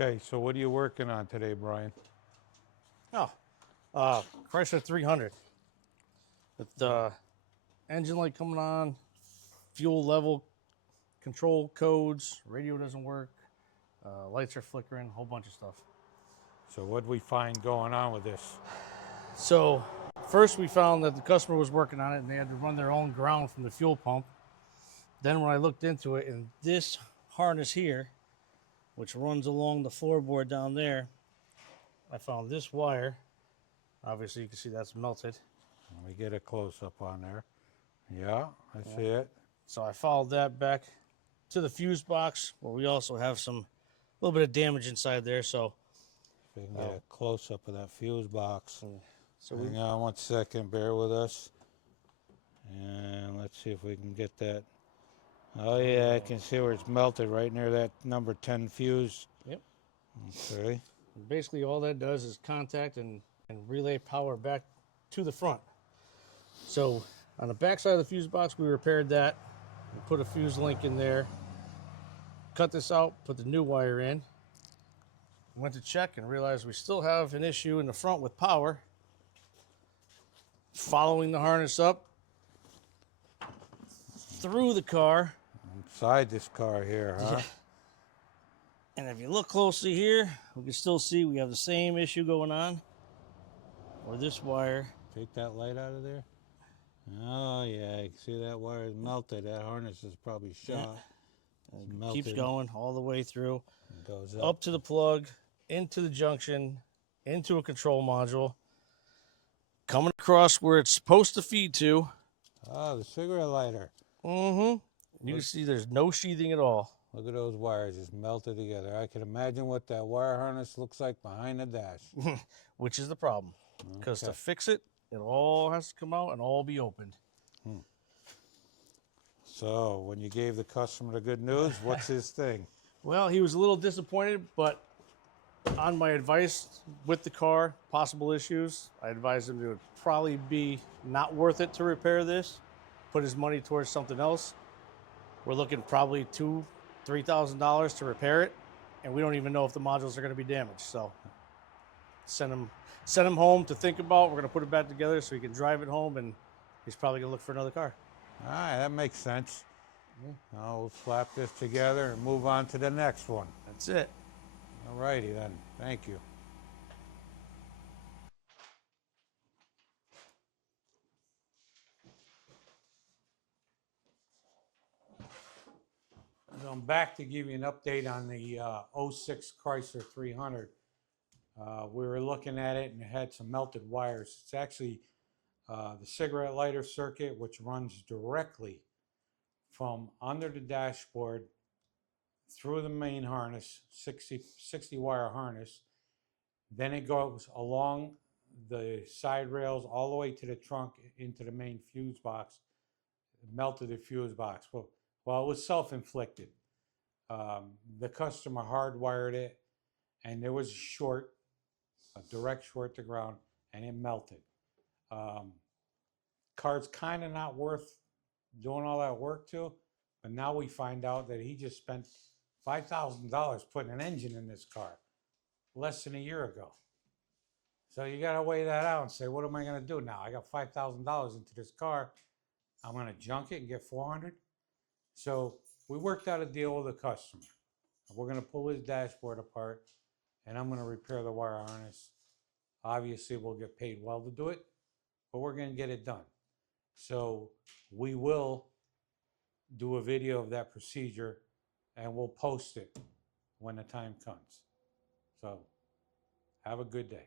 Okay, so what are you working on today, Brian? Oh, Chrysler 300 with the engine light coming on, fuel level control codes, radio doesn't work, lights are flickering, a whole bunch of stuff. So what did we find going on with this? So first we found that the customer was working on it and they had to run their own ground from the fuel pump. Then when I looked into it, and this harness here, which runs along the floorboard down there, I found this wire. Obviously you can see that's melted. Let me get a close-up on there. Yeah, I see it. So I followed that back to the fuse box where we also have a little bit of damage inside there. So We can get a close-up of that fuse box. so Hang on 1 second, bear with us. And let's see if we can get that. Oh yeah, I can see where it's melted right near that number 10 fuse. Yep. Okay. Basically all that does is contact and relay power back to the front. So on the back side of the fuse box, we repaired that. We put a fuse link in there, cut this out, put the new wire in. Went to check and realized we still have an issue in the front with power. Following the harness up through the car. Inside this car here, huh? Yeah. And if you look closely here, we can still see we have the same issue going on. Or this wire. Take that light out of there. Oh yeah, you can see that wire is melted. That harness is probably shot. Yeah. It keeps going all the way through. It goes up to the plug, into the junction, into a control module, coming across where it's supposed to feed to. Oh, the cigarette lighter. You can see there's no sheathing at all. Look at those wires just melted together. I can imagine what that wire harness looks like behind the dash. Which is the problem. Because to fix it, it all has to come out and all be opened. So, when you gave the customer the good news, what's his thing? Well, he was a little disappointed, but on my advice with the car, possible issues, I advised him it would probably be not worth it to repair this, put his money towards something else. We're looking probably $2,000-$3,000 to repair it, and we don't even know if the modules are going to be damaged. So send him home to think about. We're going to put it back together so he can drive it home, and he's probably going to look for another car. All right, that makes sense. Now we'll slap this together and move on to the next one. That's it. All righty then. Thank you. I'm back to give you an update on the 06 Chrysler 300. We were looking at it and it had some melted wires. It's actually the cigarette lighter circuit, which runs directly from under the dashboard through the main harness, 60 wire harness. Then it goes along the side rails all the way to the trunk into the main fuse box. It melted the fuse box. Well, it was self-inflicted. The customer hardwired it, and there was a short, a direct short to ground, and it melted. Car's kind of not worth doing all that work to, but now we find out that he just spent $5,000 putting an engine in this car less than a year ago. So you got to weigh that out and say, what am I going to do now? I got $5,000 into this car. I'm going to junk it and get $400. So we worked out a deal with the customer. We're going to pull his dashboard apart, and I'm going to repair the wire harness. Obviously, we'll get paid well to do it, but we're going to get it done. So we will do a video of that procedure, and we'll post it when the time comes. So have a good day.